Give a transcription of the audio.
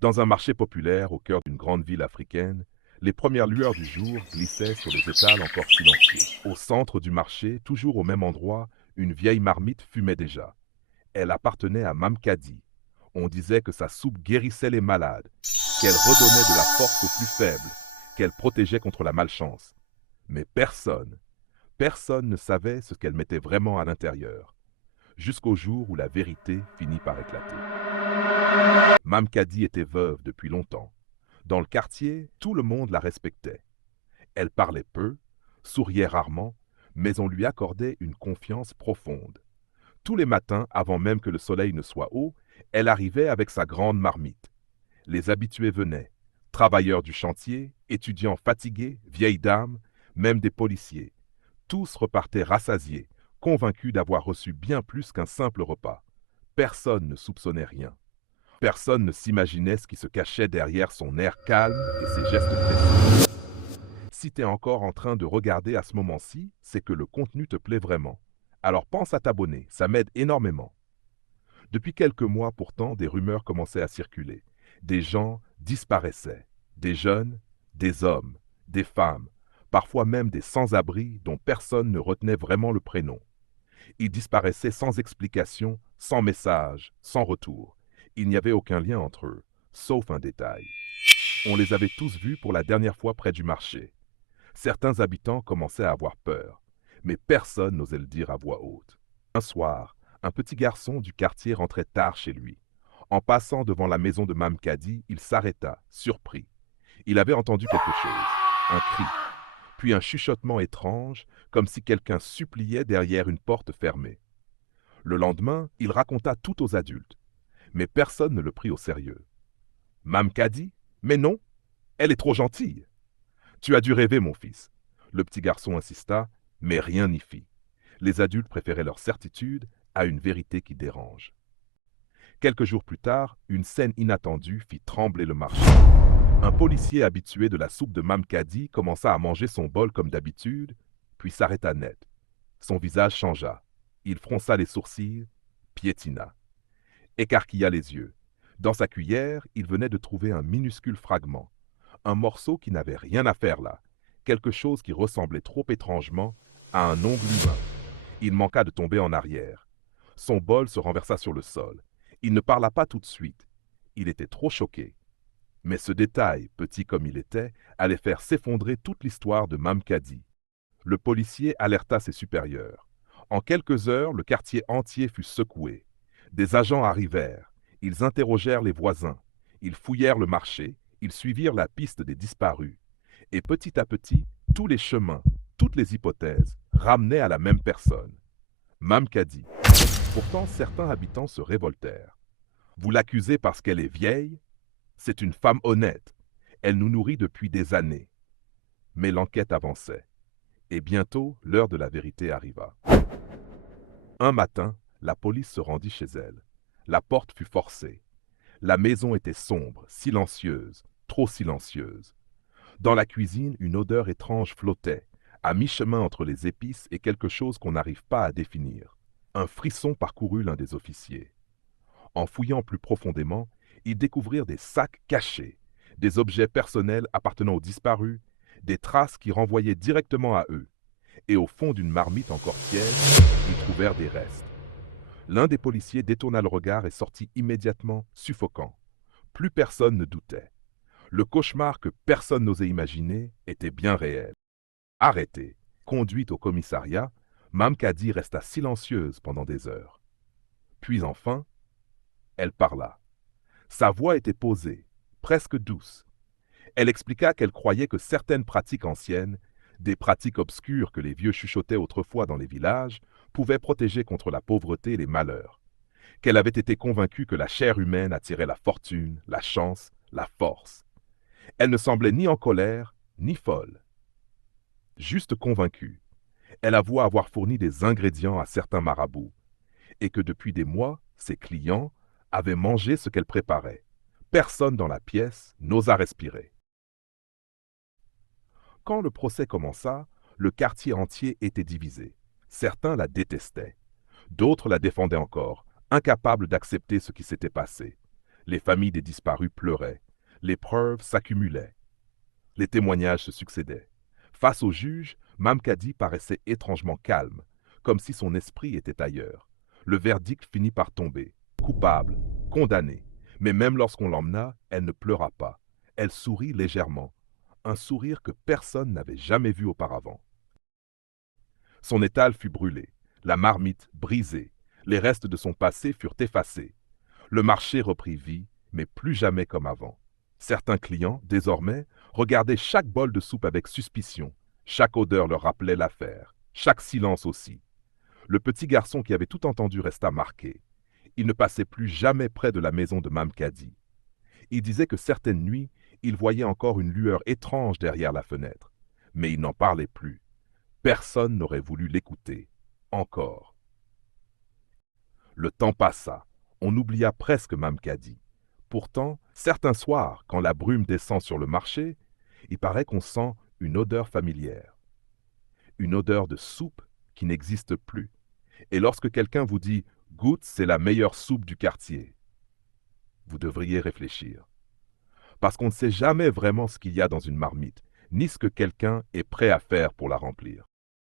Dans un marché populaire au cœur d'une grande ville africaine, les premières lueurs du jour glissaient sur les étals encore silencieux. Au centre du marché, toujours au même endroit, une vieille marmite fumait déjà. Elle appartenait à Mamkadi. On disait que sa soupe guérissait les malades, qu'elle redonnait de la force aux plus faibles, qu'elle protégeait contre la malchance. Mais personne ne savait ce qu'elle mettait vraiment à l'intérieur, jusqu'au jour où la vérité finit par éclater. Mamkadi était veuve depuis longtemps. Dans le quartier, tout le monde la respectait. Elle parlait peu, souriait rarement, mais on lui accordait une confiance profonde. Tous les matins, avant même que le soleil ne soit haut, elle arrivait avec sa grande marmite. Les habitués venaient, travailleurs du chantier, étudiants fatigués, vieilles dames, même des policiers. Tous repartaient rassasiés, convaincus d'avoir reçu bien plus qu'un simple repas. Personne ne soupçonnait rien. Personne ne s'imaginait ce qui se cachait derrière son air calme et ses gestes précis. Si tu es encore en train de regarder à ce moment-ci, c'est que le contenu te plaît vraiment. Alors pense à t'abonner, ça m'aide énormément. Depuis quelques mois pourtant, des rumeurs commençaient à circuler. Des gens disparaissaient. Des jeunes, des hommes, des femmes, parfois même des sans-abri dont personne ne retenait vraiment le prénom. Ils disparaissaient sans explication, sans message, sans retour. Il n'y avait aucun lien entre eux, sauf un détail. On les avait tous vus pour la dernière fois près du marché. Certains habitants commençaient à avoir peur, mais personne n'osait le dire à voix haute. Un soir, un petit garçon du quartier rentrait tard chez lui. En passant devant la maison de Mamkadi, il s'arrêta, surpris. Il avait entendu quelque chose, un cri, puis un chuchotement étrange, comme si quelqu'un suppliait derrière une porte fermée. Le lendemain, il raconta tout aux adultes, mais personne ne le prit au sérieux. Mamkadi? Mais non, elle est trop gentille. Tu as dû rêver, mon fils. Le petit garçon insista, mais rien n'y fit. Les adultes préféraient leur certitude à une vérité qui dérange. Quelques jours plus tard, une scène inattendue fit trembler le marché. Un policier habitué de la soupe de Mamkadi commença à manger son bol comme d'habitude, puis s'arrêta net. Son visage changea. Il fronça les sourcils, piétina, écarquilla les yeux. Dans sa cuillère, il venait de trouver un minuscule fragment, un morceau qui n'avait rien à faire là, quelque chose qui ressemblait trop étrangement à un ongle humain. Il manqua de tomber en arrière. Son bol se renversa sur le sol. Il ne parla pas tout de suite. Il était trop choqué. Mais ce détail, petit comme il était, allait faire s'effondrer toute l'histoire de Mamkadi. Le policier alerta ses supérieurs. En quelques heures, le quartier entier fut secoué. Des agents arrivèrent. Ils interrogèrent les voisins. Ils fouillèrent le marché. Ils suivirent la piste des disparus. Et petit à petit, tous les chemins, toutes les hypothèses, ramenaient à la même personne. Mamkadi. Pourtant, certains habitants se révoltèrent. Vous l'accusez parce qu'elle est vieille? C'est une femme honnête. Elle nous nourrit depuis des années. Mais l'enquête avançait. Et bientôt, l'heure de la vérité arriva. Un matin, la police se rendit chez elle. La porte fut forcée. La maison était sombre, silencieuse, trop silencieuse. Dans la cuisine, une odeur étrange flottait, à mi-chemin entre les épices et quelque chose qu'on n'arrive pas à définir. Un frisson parcourut l'un des officiers. En fouillant plus profondément, ils découvrirent des sacs cachés, des objets personnels appartenant aux disparus, des traces qui renvoyaient directement à eux. Et au fond d'une marmite encore tiède, ils trouvèrent des restes. L'un des policiers détourna le regard et sortit immédiatement, suffocant. Plus personne ne doutait. Le cauchemar que personne n'osait imaginer était bien réel. Arrêtée, conduite au commissariat, Mamkadi resta silencieuse pendant des heures. Puis enfin, elle parla. Sa voix était posée, presque douce. Elle expliqua qu'elle croyait que certaines pratiques anciennes, des pratiques obscures que les vieux chuchotaient autrefois dans les villages, pouvaient protéger contre la pauvreté et les malheurs. Qu'elle avait été convaincue que la chair humaine attirait la fortune, la chance, la force. Elle ne semblait ni en colère, ni folle. Juste convaincue. Elle avoua avoir fourni des ingrédients à certains marabouts, et que depuis des mois, ses clients avaient mangé ce qu'elle préparait. Personne dans la pièce n'osa respirer. Quand le procès commença, le quartier entier était divisé. Certains la détestaient. D'autres la défendaient encore, incapables d'accepter ce qui s'était passé. Les familles des disparus pleuraient. Les preuves s'accumulaient. Les témoignages se succédaient. Face au juge, Mamkadi paraissait étrangement calme, comme si son esprit était ailleurs. Le verdict finit par tomber. Coupable, condamnée. Mais même lorsqu'on l'emmena, elle ne pleura pas. Elle sourit légèrement. Un sourire que personne n'avait jamais vu auparavant. Son étal fut brûlé, la marmite brisée, les restes de son passé furent effacés. Le marché reprit vie, mais plus jamais comme avant. Certains clients, désormais, regardaient chaque bol de soupe avec suspicion. Chaque odeur leur rappelait l'affaire, chaque silence aussi. Le petit garçon qui avait tout entendu resta marqué. Il ne passait plus jamais près de la maison de Mamkadi. Il disait que certaines nuits, il voyait encore une lueur étrange derrière la fenêtre. Mais il n'en parlait plus. Personne n'aurait voulu l'écouter. Encore. Le temps passa. On oublia presque Mamkadi. Pourtant, certains soirs, quand la brume descend sur le marché, il paraît qu'on sent une odeur familière. Une odeur de soupe qui n'existe plus. Et lorsque quelqu'un vous dit « Goûte, c'est la meilleure soupe du quartier », vous devriez réfléchir. Parce qu'on ne sait jamais vraiment ce qu'il y a dans une marmite, ni ce que quelqu'un est prêt à faire pour la remplir.